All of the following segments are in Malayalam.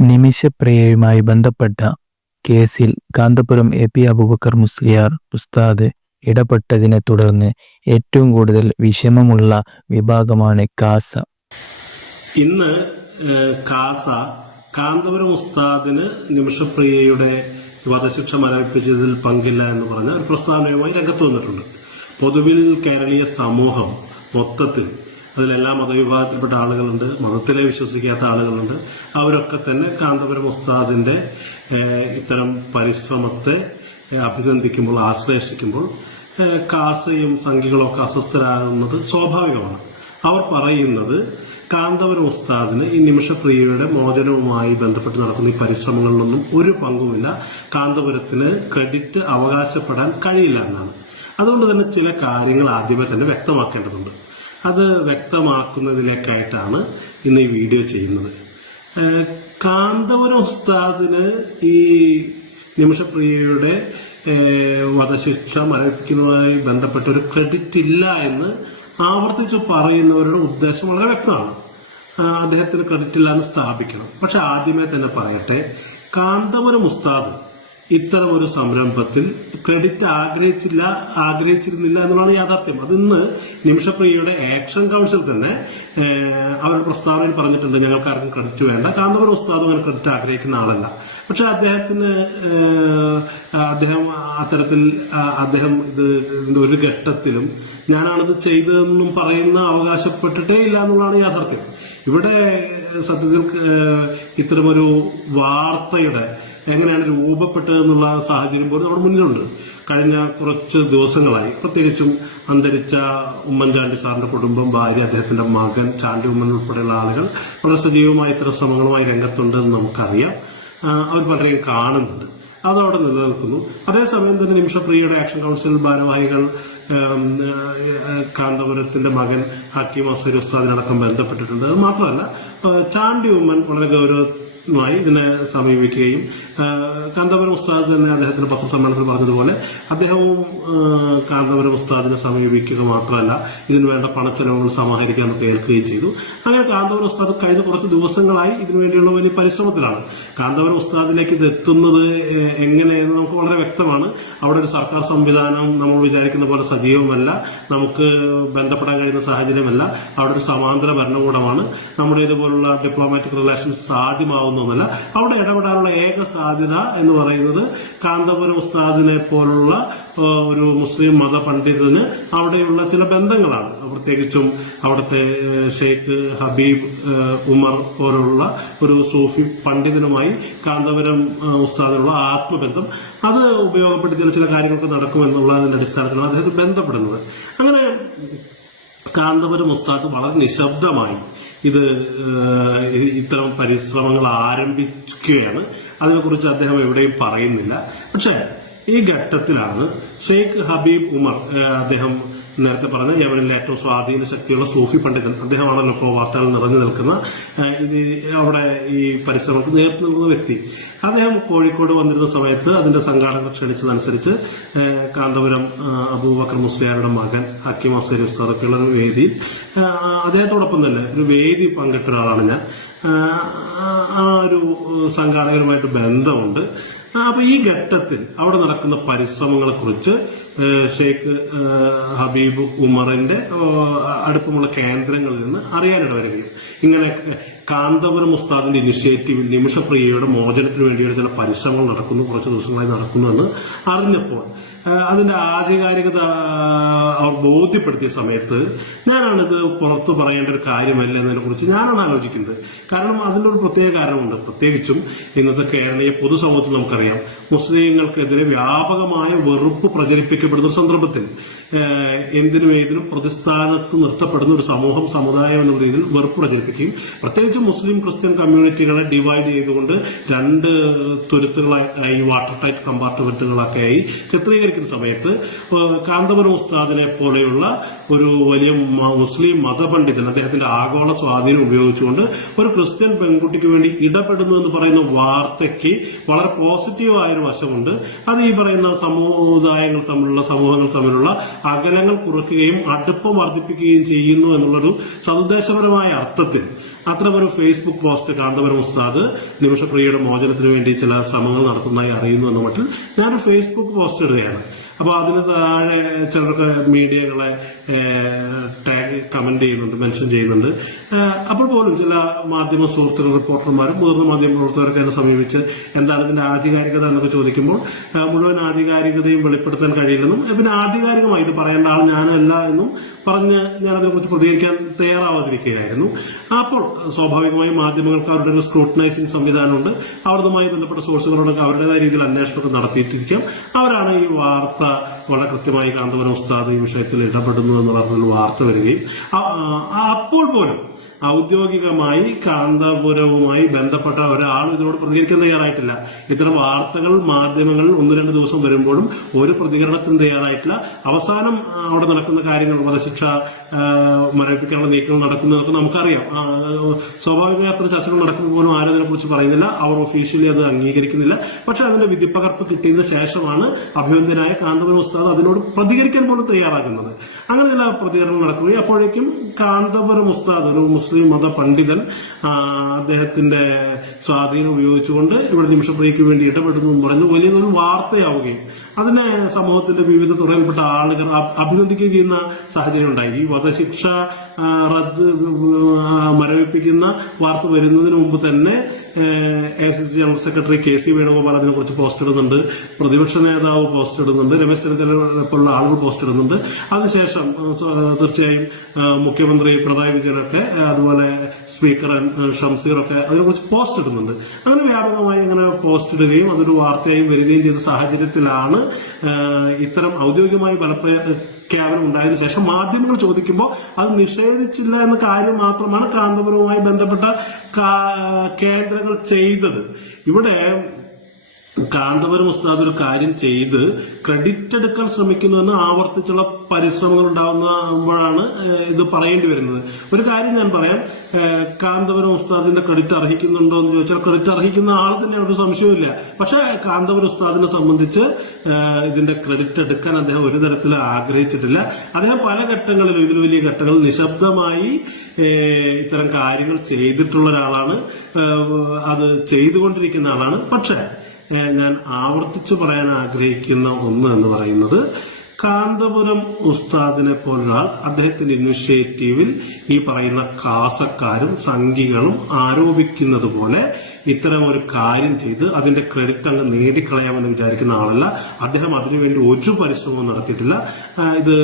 നിമിഷപ്രിയയുമായി ബന്ധപ്പെട്ട കേസിൽ കാന്തപുരം AP അബൂബക്കർ മുസ്ലിയാർ ഉസ്താദ് ഇടപെട്ടതിനെ തുടർന്ന് ഏറ്റവും കൂടുതൽ വിഷമമുള്ള വിഭാഗമാണ് കാസ. ഇന്ന് കാസ കാന്തപുരം ഉസ്താദിന് നിമിഷപ്രിയയുടെ വധശിക്ഷ മരവിപ്പിച്ചതിൽ പങ്കില്ല എന്ന് പറഞ്ഞ ഒരു പ്രസ്താവനയുമായി രംഗത്ത് വന്നിട്ടുണ്ട്. പൊതുവിൽ കേരളീയ സമൂഹം മൊത്തത്തിൽ അതിലെല്ലാ മതവിഭാഗത്തിൽപ്പെട്ട ആളുകളുണ്ട്, മതത്തിലെ വിശ്വസിക്കാത്ത ആളുകളുണ്ട്. അവരൊക്കെ തന്നെ കാന്തപുരം ഉസ്താദിന്റെ ഇത്തരം പരിശ്രമത്തെ അഭിനന്ദിക്കുമ്പോൾ, ആശ്ലേഷിക്കുമ്പോൾ കാസയും സംഘികളും ഒക്കെ അസ്വസ്ഥരാകുന്നത് സ്വാഭാവികമാണ്. അവർ പറയുന്നത് കാന്തപുരം ഉസ്താദിന് ഈ നിമിഷപ്രിയയുടെ മോചനവുമായി ബന്ധപ്പെട്ട് നടക്കുന്ന ഈ പരിശ്രമങ്ങളിലൊന്നും ഒരു പങ്കുമില്ല, കാന്തപുരത്തിന് ക്രെഡിറ്റ് അവകാശപ്പെടാൻ കഴിയില്ല എന്നാണ്. അതുകൊണ്ട് തന്നെ ചില കാര്യങ്ങൾ ആദ്യമേ തന്നെ വ്യക്തമാക്കേണ്ടതുണ്ട്. അത് വ്യക്തമാക്കുന്നതിലേക്കായിട്ടാണ് ഇന്ന് ഈ വീഡിയോ ചെയ്യുന്നത്. കാന്തപുരം ഉസ്താദിന് ഈ നിമിഷപ്രിയയുടെ വധശിക്ഷ മരവിപ്പിക്കുന്നതുമായി ബന്ധപ്പെട്ട ഒരു ക്രെഡിറ്റ് ഇല്ല എന്ന് ആവർത്തിച്ച് പറയുന്നവരുടെ ഉദ്ദേശം വളരെ വ്യക്തമാണ്. അദ്ദേഹത്തിന് ക്രെഡിറ്റ് ഇല്ല എന്ന് സ്ഥാപിക്കണം. പക്ഷെ ആദ്യമേ തന്നെ പറയട്ടെ, കാന്തപുരം ഉസ്താദ് ഇത്തരം ഒരു സംരംഭത്തിൽ ക്രെഡിറ്റ് ആഗ്രഹിച്ചിരുന്നില്ല എന്നുള്ളതാണ് യാഥാർത്ഥ്യം. അതിന്ന് നിമിഷപ്രിയയുടെ ആക്ഷൻ കൗൺസിൽ തന്നെ അവരുടെ പ്രസ്താവനയിൽ പറഞ്ഞിട്ടുണ്ട്, ഞങ്ങൾക്ക് ആർക്കും ക്രെഡിറ്റ് വേണ്ട, കാന്തപുരം ഉസ്താദ് അങ്ങനെ ക്രെഡിറ്റ് ആഗ്രഹിക്കുന്ന ആളല്ല. പക്ഷെ അദ്ദേഹം ഇതിന്റെ ഒരു ഘട്ടത്തിലും ഞാനാണിത് ചെയ്തതെന്നും പറയുന്ന അവകാശപ്പെട്ടിട്ടേ ഇല്ല എന്നുള്ളതാണ് യാഥാർത്ഥ്യം. ഇവിടെ സത്യത്തിൽ ഇത്തരമൊരു വാർത്തയുടെ എങ്ങനെയാണ് രൂപപ്പെട്ടതെന്നുള്ള സാഹചര്യം പോലും നമ്മുടെ മുന്നിലുണ്ട്. കഴിഞ്ഞ കുറച്ച് ദിവസങ്ങളായി പ്രത്യേകിച്ചും അന്തരിച്ച ഉമ്മൻചാണ്ടി സാറിന്റെ കുടുംബം, ഭാര്യ, അദ്ദേഹത്തിന്റെ മകൻ ചാണ്ടി ഉമ്മൻ ഉൾപ്പെടെയുള്ള ആളുകൾ വളരെ സജീവമായ ഇത്തരം ശ്രമങ്ങളുമായി രംഗത്തുണ്ടെന്ന് നമുക്കറിയാം. അവർ പലരെയും കാണുന്നുണ്ട്, അതവിടെ നിലനിൽക്കുന്നു. അതേസമയം തന്നെ നിമിഷപ്രിയയുടെ ആക്ഷൻ കൗൺസിൽ ഭാരവാഹികൾ കാന്തപുരത്തിന്റെ മകൻ ഹക്കീം അസരി ഉസ്താദിനടക്കം ബന്ധപ്പെട്ടിട്ടുണ്ട്. അത് മാത്രമല്ല, ചാണ്ടി ഉമ്മൻ വളരെ ഗൗരവമായി ഇതിനെ സമീപിക്കുകയും കാന്തപുരം ഉസ്താദ് തന്നെ അദ്ദേഹത്തിന്റെ പത്രസമ്മേളനത്തിൽ പറഞ്ഞതുപോലെ അദ്ദേഹവും കാന്തപുരം ഉസ്താദിനെ സമീപിക്കുക മാത്രമല്ല ഇതിനു വേണ്ട പണച്ചെലവുകൾ സമാഹരിക്കാനൊക്കെ ഏൽക്കുകയും ചെയ്തു. അങ്ങനെ കാന്തപുരം ഉസ്താദ് കഴിഞ്ഞ കുറച്ച് ദിവസങ്ങളായി ഇതിനുവേണ്ടിയുള്ള വലിയ പരിശ്രമത്തിലാണ്. കാന്തപുരം ഉസ്താദിലേക്ക് ഇത് എത്തുന്നത് എങ്ങനെയെന്ന് നമുക്ക് വളരെ വ്യക്തമാണ്. അവിടെ ഒരു സർക്കാർ സംവിധാനം നമ്മൾ വിചാരിക്കുന്ന പോലെ സജീവമല്ല, നമുക്ക് ബന്ധപ്പെടാൻ കഴിയുന്ന സാഹചര്യമല്ല. അവിടെ ഒരു സമാന്തര ഭരണകൂടമാണ്. നമ്മുടെ ഇതുപോലുള്ള ഡിപ്ലോമാറ്റിക് റിലേഷൻസ് സാധ്യമാവുന്നതല്ല. അവിടെ ഇടപെടാനുള്ള ഏക സാധ്യത എന്ന് പറയുന്നത് കാന്തപുരം ഉസ്താദിനെ പോലുള്ള ഒരു മുസ്ലിം മത പണ്ഡിതന് അവിടെയുള്ള ചില ബന്ധങ്ങളാണ്. പ്രത്യേകിച്ചും അവിടുത്തെ ഷെയ്ഖ് ഹബീബ് ഉമർ പോലുള്ള ഒരു സൂഫി പണ്ഡിതനുമായി കാന്തപുരം ഉസ്താദിനുള്ള ആത്മബന്ധം, അത് ഉപയോഗപ്പെടുത്തിയ ചില കാര്യങ്ങളൊക്കെ നടക്കുമെന്നുള്ളതിന്റെ അടിസ്ഥാനത്തിലാണ് അദ്ദേഹത്തെ ബന്ധപ്പെടുന്നത്. അങ്ങനെ കാന്തപുരം ഉസ്താദ് വളരെ നിശബ്ദമായി ഇത്തരം പരിശ്രമങ്ങൾ ആരംഭിക്കുകയാണ്. അതിനെക്കുറിച്ച് അദ്ദേഹം എവിടെയും പറയുന്നില്ല. പക്ഷെ ഈ ഘട്ടത്തിലാണ് ഷെയ്ഖ് ഹബീബ് ഉമർ, അദ്ദേഹം നേരത്തെ പറഞ്ഞ യമനിലെ ഏറ്റവും സ്വാധീന ശക്തിയുള്ള സൂഫി പണ്ഡിതൻ, അദ്ദേഹമാണല്ലോ ഇപ്പോൾ വാർത്തകൾ നിറഞ്ഞു നിൽക്കുന്ന അവിടെ ഈ പരിശ്രമങ്ങൾക്ക് നേതൃത്വം നൽകുന്ന വ്യക്തി. അദ്ദേഹം കോഴിക്കോട് വന്നിരുന്ന സമയത്ത് അതിന്റെ സംഘാടകർ ക്ഷണിച്ചതനുസരിച്ച് കാന്തപുരം അബൂബക്കർ മുസ്ലിയാരുടെ മകൻ ഹക്കീം അസരി ഉസ്താദൊക്കെയുള്ള ഒരു വേദിയിൽ അദ്ദേഹത്തോടൊപ്പം തന്നെ ഒരു വേദി പങ്കിട്ട ഒരാളാണ് ഞാൻ. ആ ഒരു സംഘാടകരുമായിട്ട് ബന്ധമുണ്ട്. അപ്പൊ ഈ ഘട്ടത്തിൽ അവിടെ നടക്കുന്ന പരിശ്രമങ്ങളെ കുറിച്ച് ഷെയ്ഖ് ഹബീബ് ഉമറിന്റെ അടുപ്പമുള്ള കേന്ദ്രങ്ങളിൽ നിന്ന് അറിയാനിട വരികയും ഇങ്ങനെ കാന്തപുരം ഉസ്താദിന്റെ ഇനിഷ്യേറ്റീവിൽ നിമിഷപ്രിയയുടെ മോചനത്തിന് വേണ്ടിയുള്ള ചില പരിശ്രമങ്ങൾ നടക്കുന്നു, കുറച്ച് ദിവസങ്ങളായി നടക്കുന്നുവെന്ന് അറിഞ്ഞപ്പോൾ അതിന്റെ ആധികാരികത അവർ ബോധ്യപ്പെടുത്തിയ സമയത്ത് ഞാനാണിത് പുറത്തു പറയേണ്ട ഒരു കാര്യമല്ല എന്നതിനെ കുറിച്ച് ഞാനാണ് ആലോചിക്കുന്നത്. കാരണം അതിന്റെ ഒരു പ്രത്യേക കാരണമുണ്ട്. പ്രത്യേകിച്ചും ഇന്നത്തെ കേരളീയ പൊതുസമൂഹത്തിൽ നമുക്കറിയാം, മുസ്ലിങ്ങൾക്കെതിരെ വ്യാപകമായ വെറുപ്പ് പ്രചരിപ്പിക്കപ്പെടുന്ന ഒരു സന്ദർഭത്തിൽ എന്തിനും ഏതിനും പ്രതിസ്ഥാനത്ത് നിർത്തപ്പെടുന്ന ഒരു സമൂഹം, സമുദായം എന്നുള്ള രീതിയിൽ വെറുപ്പ് പ്രചരിപ്പിക്കുകയും പ്രത്യേകിച്ച് മുസ്ലിം ക്രിസ്ത്യൻ കമ്മ്യൂണിറ്റികളെ ഡിവൈഡ് ചെയ്തുകൊണ്ട് രണ്ട് തുരുത്തുകളായി വാട്ടർ ടൈറ്റ് കമ്പാർട്ട്മെന്റുകളൊക്കെയായി ചിത്രീകരിക്കുന്ന സമയത്ത് കാന്തപുരം ഉസ്താദിനെ പോലെയുള്ള ഒരു വലിയ മുസ്ലിം മതപണ്ഡിതൻ അദ്ദേഹത്തിന്റെ ആഗോള സ്വാധീനം ഉപയോഗിച്ചുകൊണ്ട് ഒരു ക്രിസ്ത്യൻ പെൺകുട്ടിക്ക് വേണ്ടി ഇടപെടുന്നു എന്ന് പറയുന്ന വാർത്തയ്ക്ക് വളരെ പോസിറ്റീവായൊരു വശമുണ്ട്. അത് ഈ പറയുന്ന സമൂഹങ്ങൾ തമ്മിലുള്ള അകലങ്ങൾ കുറയ്ക്കുകയും അടുപ്പം വർദ്ധിപ്പിക്കുകയും ചെയ്യുന്നു എന്നുള്ളൊരു സന്ദേശപരമായ അർത്ഥത്തിൽ അത്തരമൊരു ഒരു ഫേസ്ബുക്ക് പോസ്റ്റ് കാന്തപുരം ഉസ്താദ് നിമിഷപ്രിയയുടെ മോചനത്തിന് വേണ്ടി ചില ശ്രമങ്ങൾ നടത്തുന്നതായി അറിയുന്നു എന്ന മട്ടിൽ ഞാനൊരു ഫേസ്ബുക്ക് പോസ്റ്റ് ഇടുകയാണ്. അപ്പൊ അതിന് താഴെ ചിലർക്ക് മീഡിയകളെ ടാഗ് കമന്റ് ചെയ്യുന്നുണ്ട്, മെൻഷൻ ചെയ്യുന്നുണ്ട്. അപ്പോൾ പോലും ചില മാധ്യമ സുഹൃത്തുക്കൾ, റിപ്പോർട്ടർമാരും മുതിർന്ന മാധ്യമ പ്രവർത്തകരൊക്കെ എന്നെ സമീപിച്ച് എന്താണ് ഇതിന്റെ ആധികാരികത എന്നൊക്കെ ചോദിക്കുമ്പോൾ മുഴുവൻ ആധികാരികതയും വെളിപ്പെടുത്താൻ കഴിയില്ലെന്നും പിന്നെ ആധികാരികമായി ഇത് പറയേണ്ട ആൾ ഞാനല്ല എന്നും പറഞ്ഞ് ഞാനതിനെക്കുറിച്ച് പ്രതികരിക്കാൻ തയ്യാറാവാതിരിക്കുകയായിരുന്നു. അപ്പോൾ സ്വാഭാവികമായും മാധ്യമങ്ങൾക്ക് അവരുടെ ഒരു സ്ക്രൂട്ടനൈസിംഗ് സംവിധാനമുണ്ട്. അവരുമായി ബന്ധപ്പെട്ട സോഴ്സുകളോടൊക്കെ അവരുടേതായ രീതിയിൽ അന്വേഷണമൊക്കെ നടത്തിയിട്ടിരിക്കും. അവരാണ് ഈ വാർത്ത വളരെ കൃത്യമായി കാന്തപുരം ഉസ്താദ് ഈ വിഷയത്തിൽ ഇടപെടുന്നു എന്നുള്ള വാർത്ത വരികയും അപ്പോൾ പോലും ഔദ്യോഗികമായി കാന്തപുരവുമായി ബന്ധപ്പെട്ട ഒരാൾ ഇതിനോട് പ്രതികരിക്കാൻ തയ്യാറായിട്ടില്ല. ഇത്തരം വാർത്തകൾ മാധ്യമങ്ങളിൽ 1-2 ദിവസം വരുമ്പോഴും ഒരു പ്രതികരണത്തിന് തയ്യാറായിട്ടില്ല. അവസാനം അവിടെ നടക്കുന്ന കാര്യങ്ങൾ, വധശിക്ഷ മരവിപ്പിക്കാനുള്ള നീക്കങ്ങൾ നടക്കുന്നതൊക്കെ നമുക്കറിയാം. സ്വാഭാവികമായി അത്ര ചർച്ചകൾ നടക്കുമ്പോൾ പോലും ആരും അതിനെക്കുറിച്ച് പറയുന്നില്ല. അവർ ഒഫീഷ്യലി അത് അംഗീകരിക്കുന്നില്ല. പക്ഷെ അതിന്റെ വിധിപ്പകർപ്പ് കിട്ടിയതിന് ശേഷമാണ് അഭിനന്ദനായ കാന്തപുരം ഉസ്താദ് അതിനോട് പ്രതികരിക്കാൻ പോലും തയ്യാറാക്കുന്നത്. അങ്ങനെ ചില പ്രതികരണം നടക്കുകയും അപ്പോഴേക്കും കാന്തപുരം ഉസ്താദ് ഒരു മുസ്ലിം മത പണ്ഡിതൻ അദ്ദേഹത്തിന്റെ സ്വാധീനം ഉപയോഗിച്ചുകൊണ്ട് ഇവിടെ നിമിഷപ്രിയയ്ക്ക് വേണ്ടി ഇടപെടുന്നു എന്ന് പറയുന്നത് വലിയൊരു വാർത്തയാവുകയും അതിനെ സമൂഹത്തിന്റെ വിവിധ തുറയിൽപ്പെട്ട ആളുകൾ അഭിനന്ദിക്കുകയും ചെയ്യുന്ന സാഹചര്യം ഉണ്ടായി. ഈ വധശിക്ഷ റദ്ദ് മരവിപ്പിക്കുന്ന വാർത്ത വരുന്നതിന് മുമ്പ് തന്നെ AICC general secretary KC Venugopal അതിനെക്കുറിച്ച് പോസ്റ്റ് ഇടുന്നുണ്ട്, പ്രതിപക്ഷ നേതാവ് പോസ്റ്റ് ഇടുന്നുണ്ട്, രമേശ് ചെന്നിത്തല പോലുള്ള ആളുകൾ പോസ്റ്റ് ഇടുന്നുണ്ട്. അതിനുശേഷം തീർച്ചയായും മുഖ്യമന്ത്രി പിണറായി വിജയനൊക്കെ അതുപോലെ സ്പീക്കർ ഷംസീറൊക്കെ അതിനെക്കുറിച്ച് പോസ്റ്റ് ഇടുന്നുണ്ട്. അങ്ങനെ വ്യാപകമായി അങ്ങനെ പോസ്റ്റ് ഇടുകയും അതൊരു വാർത്തയായി വരികയും ചെയ്ത സാഹചര്യത്തിലാണ് ഇത്തരം ഔദ്യോഗികമായി പ്രഖ്യാപനം ഉണ്ടായതിനു ശേഷം മാധ്യമങ്ങൾ ചോദിക്കുമ്പോൾ അത് നിഷേധിച്ചില്ല എന്ന കാര്യം മാത്രമാണ് കാന്തപുരവുമായി ബന്ധപ്പെട്ട കേന്ദ്രങ്ങൾ ചെയ്തത്. ഇവിടെ കാന്തപുരം ഉസ്താദ് ഒരു കാര്യം ചെയ്ത് ക്രെഡിറ്റ് എടുക്കാൻ ശ്രമിക്കുന്നുവെന്ന് ആവർത്തിച്ചുള്ള പരിശ്രമങ്ങൾ ഉണ്ടാകുമ്പോഴാണ് ഇത് പറയേണ്ടി വരുന്നത്. ഒരു കാര്യം ഞാൻ പറയാം, കാന്തപുരം ഉസ്താദിന്റെ ക്രെഡിറ്റ് അർഹിക്കുന്നുണ്ടോ എന്ന് ചോദിച്ചാൽ ക്രെഡിറ്റ് അർഹിക്കുന്ന ആൾ തന്നെയാണ്, ഒരു സംശയവുമില്ല. പക്ഷെ കാന്തപുരം ഉസ്താദിനെ സംബന്ധിച്ച് ഇതിന്റെ ക്രെഡിറ്റ് എടുക്കാൻ അദ്ദേഹം ഒരു തരത്തിൽ ആഗ്രഹിച്ചിട്ടില്ല. അദ്ദേഹം പല ഘട്ടങ്ങളിലും ഇതിൽ വലിയ ഘട്ടങ്ങളിൽ നിശബ്ദമായി ഇത്തരം കാര്യങ്ങൾ ചെയ്തിട്ടുള്ള ഒരാളാണ്, അത് ചെയ്തുകൊണ്ടിരിക്കുന്ന ആളാണ്. പക്ഷെ ഞാൻ ആവർത്തിച്ചു പറയാൻ ആഗ്രഹിക്കുന്ന ഒന്ന് എന്ന് പറയുന്നത്, കാന്തപുരം ഉസ്താദിനെ പോലൊരാൾ അദ്ദേഹത്തിന്റെ ഇനിഷ്യേറ്റീവിൽ ഈ പറയുന്ന കാസക്കാരും സംഘികളും ആരോപിക്കുന്നത് പോലെ ഇത്തരം ഒരു കാര്യം ചെയ്ത് അതിന്റെ ക്രെഡിറ്റ് അങ്ങ് നേടിക്കളയാമെന്ന് വിചാരിക്കുന്ന ആളല്ല അദ്ദേഹം. അതിനുവേണ്ടി ഒരു പരിശ്രമവും നടത്തിയിട്ടില്ല. ഇത്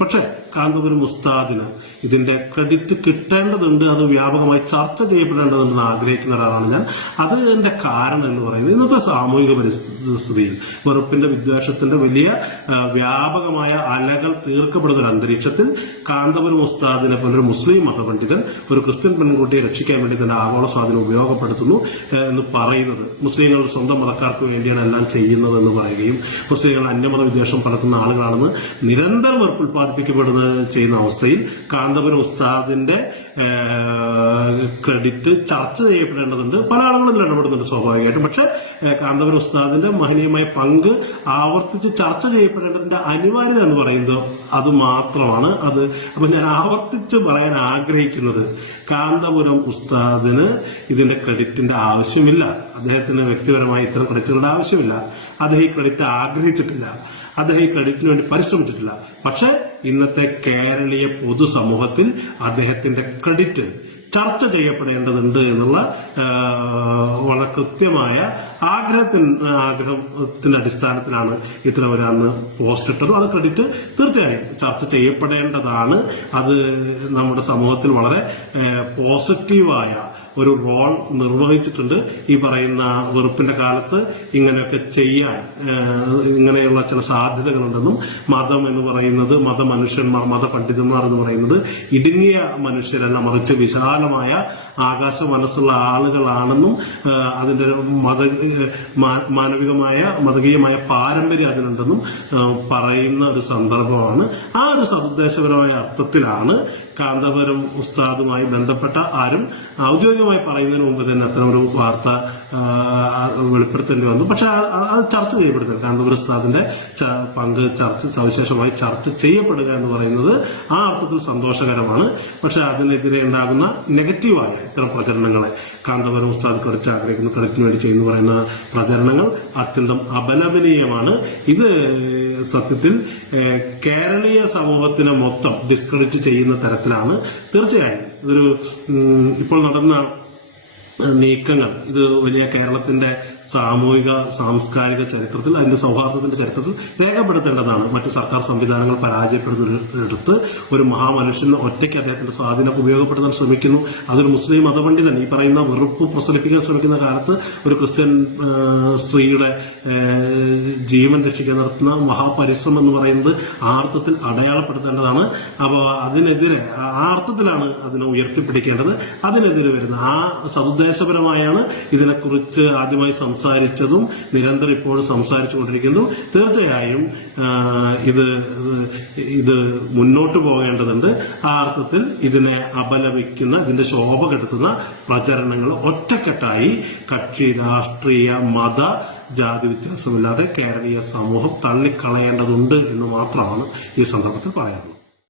പക്ഷെ കാന്തപുരം ഉസ്താദിന് ഇതിന്റെ ക്രെഡിറ്റ് കിട്ടേണ്ടതുണ്ട്, അത് വ്യാപകമായി ചർച്ച ചെയ്യപ്പെടേണ്ടതുണ്ടെന്ന് ആഗ്രഹിക്കുന്ന ഒരാളാണ് ഞാൻ. അതിന്റെ കാരണം എന്ന് പറയുന്നത് ഇന്നത്തെ സാമൂഹിക പരിസ്ഥിതിയിൽ വെറുപ്പിന്റെ വിദ്വേഷത്തിന്റെ വലിയ വ്യാപകമായ അലകൾ തീർക്കപ്പെടുന്ന ഒരു അന്തരീക്ഷത്തിൽ കാന്തപുരം ഉസ്താദിനെ പോലൊരു മുസ്ലിം മതപണ്ഡിതൻ ഒരു ക്രിസ്ത്യൻ പെൺകുട്ടിയെ രക്ഷിക്കാൻ വേണ്ടി തന്റെ ആഗോള സ്വാധീനം ഉപയോഗപ്പെടുത്തുന്നു എന്ന് പറയുന്നത്, മുസ്ലിങ്ങൾ സ്വന്തം മതക്കാർക്ക് വേണ്ടിയാണ് എല്ലാം ചെയ്യുന്നത് എന്ന് പറയുകയും മുസ്ലിങ്ങൾ അന്യമത വിദ്വേഷം പരത്തുന്ന ആളുകളാണെന്ന് നിരന്തരം വെറുപ്പ് ഉൽപ്പാദിപ്പിക്കപ്പെടുന്ന ചെയ്യുന്ന അവസ്ഥയിൽ കാന്തപുരം ഉസ്താദിന്റെ ക്രെഡിറ്റ് ചർച്ച ചെയ്യപ്പെടേണ്ടതുണ്ട്. പല ആളുകളും ഇതിൽ ഇടപെടുന്നുണ്ട് സ്വാഭാവികമായിട്ടും. പക്ഷെ കാന്തപുരം ഉസ്താദിന്റെ മഹനീയമായ പങ്ക് ആവർത്തിച്ച് ചർച്ച ചെയ്യപ്പെടേണ്ടതിന്റെ അനിവാര്യത എന്ന് പറയുന്നത് അത് മാത്രമാണ്. അപ്പൊ ഞാൻ ആവർത്തിച്ച് പറയാൻ ആഗ്രഹിക്കുന്നത്, കാന്തപുരം ഉസ്താദിന് ഇതിന്റെ ക്രെഡിറ്റിന്റെ ആവശ്യമില്ല. അദ്ദേഹത്തിന് വ്യക്തിപരമായി ഇത്തരം ക്രെഡിറ്റുകളുടെ ആവശ്യമില്ല. അദ്ദേഹം ഈ ക്രെഡിറ്റ് ആഗ്രഹിച്ചിട്ടില്ല, അദ്ദേഹം ഈ ക്രെഡിറ്റിന് വേണ്ടി പരിശ്രമിച്ചിട്ടില്ല. പക്ഷെ ഇന്നത്തെ കേരളീയ പൊതുസമൂഹത്തിൽ അദ്ദേഹത്തിന്റെ ക്രെഡിറ്റ് ചർച്ച ചെയ്യപ്പെടേണ്ടതുണ്ട് എന്നുള്ള വളരെ കൃത്യമായ ആഗ്രഹത്തിന്റെ അടിസ്ഥാനത്തിലാണ് ഇത്തരം ഒരു അന്ന് പോസ്റ്റ് ഇട്ടത്. അത് ക്രെഡിറ്റ് തീർച്ചയായും ചർച്ച ചെയ്യപ്പെടേണ്ടതാണ്. അത് നമ്മുടെ സമൂഹത്തിൽ വളരെ പോസിറ്റീവായ ഒരു റോൾ നിർവഹിച്ചിട്ടുണ്ട്. ഈ പറയുന്ന വെറുപ്പിന്റെ കാലത്ത് ഇങ്ങനെയൊക്കെ ചെയ്യാൻ ഇങ്ങനെയുള്ള ചില സാധ്യതകളുണ്ടെന്നും മതം എന്ന് പറയുന്നത്, മതമനുഷ്യന്മാർ, മതപണ്ഡിതന്മാർ എന്ന് പറയുന്നത് ഇടുങ്ങിയ മനുഷ്യരല്ല, മറിച്ച് വിശാലമായ ആകാശ മനസ്സുള്ള ആളുകളാണെന്നും അതിന്റെ മാനവികമായ മതകീയമായ പാരമ്പര്യം അതിനുണ്ടെന്നും പറയുന്ന ഒരു സന്ദർഭമാണ്. ആ ഒരു സതുദ്ദേശപരമായ അർത്ഥത്തിലാണ് കാന്തപുരം ഉസ്താദുമായി ബന്ധപ്പെട്ട ആരും ഔദ്യോഗികമായി പറയുന്നതിന് മുമ്പ് തന്നെ അത്തരമൊരു വാർത്ത വെളിപ്പെടുത്തേണ്ടി വന്നു. പക്ഷെ അത് ചർച്ച ചെയ്യപ്പെടുന്നില്ല. കാന്തപുരം ഉസ്താദിന്റെ പങ്ക് സവിശേഷമായി ചർച്ച ചെയ്യപ്പെടുക എന്ന് പറയുന്നത് ആ അർത്ഥത്തിൽ സന്തോഷകരമാണ്. പക്ഷെ അതിനെതിരെ ഉണ്ടാകുന്ന നെഗറ്റീവായ ഇത്തരം പ്രചരണങ്ങളെ കാന്തപുരം ഉസ്താദ് ക്രെഡിറ്റ് ആഗ്രഹിക്കുന്ന ക്രെഡിറ്റിന് വേണ്ടി ചെയ്യുന്നു പറയുന്ന പ്രചരണങ്ങൾ അത്യന്തം അപലപനീയമാണ്. ഇത് സത്യത്തിൽ കേരളീയ സമൂഹത്തിനെ മൊത്തം ഡിസ്ക്രെഡിറ്റ് ചെയ്യുന്ന തരത്തിലാണ്. തീർച്ചയായും ഇതൊരു ഇപ്പോൾ നടന്ന നീക്കങ്ങൾ ഇത് വലിയ കേരളത്തിന്റെ സാമൂഹിക സാംസ്കാരിക ചരിത്രത്തിൽ അതിന്റെ സൗഹാർദ്ദത്തിന്റെ ചരിത്രത്തിൽ രേഖപ്പെടുത്തേണ്ടതാണ്. മറ്റ് സർക്കാർ സംവിധാനങ്ങൾ പരാജയപ്പെടുന്നിടത്ത് ഒരു മഹാമനുഷ്യൻ ഒറ്റയ്ക്ക് അദ്ദേഹത്തിന്റെ സ്വാധീനം ഉപയോഗപ്പെടുത്താൻ ശ്രമിക്കുന്നു. അതൊരു മുസ്ലിം മതപണ്ഡിതൻ ഈ പറയുന്ന വെറുപ്പ് പ്രസരിപ്പിക്കാൻ ശ്രമിക്കുന്ന കാലത്ത് ഒരു ക്രിസ്ത്യൻ സ്ത്രീയുടെ ജീവൻ രക്ഷിക്കാൻ നടത്തുന്ന മഹാപരിശ്രമം എന്ന് പറയുന്നത് ആ അർത്ഥത്തിൽ അടയാളപ്പെടുത്തേണ്ടതാണ്. അപ്പോൾ അതിനെതിരെ ആ അർത്ഥത്തിലാണ് അതിനെ ഉയർത്തിപ്പിടിക്കേണ്ടത്. അതിനെതിരെ വരുന്ന ആ സതുദ്ദേശപരമായാണ് ഇതിനെക്കുറിച്ച് ആദ്യമായി സംസാരിച്ചതും നിരന്തരം ഇപ്പോഴും സംസാരിച്ചുകൊണ്ടിരിക്കുന്നതും. തീർച്ചയായും ഇത് മുന്നോട്ട് പോകേണ്ടതുണ്ട്. ആ അർത്ഥത്തിൽ ഇതിനെ അപലപിക്കുന്ന ഇതിന്റെ ശോഭ കെടുത്തുന്ന പ്രചരണങ്ങൾ ഒറ്റക്കെട്ടായി കക്ഷി രാഷ്ട്രീയ മത ജാതി വ്യത്യാസമില്ലാതെ കേരളീയ സമൂഹം തള്ളിക്കളയേണ്ടതുണ്ട് എന്ന് മാത്രമാണ് ഈ സന്ദർഭത്തിൽ പറയാനുള്ളത്.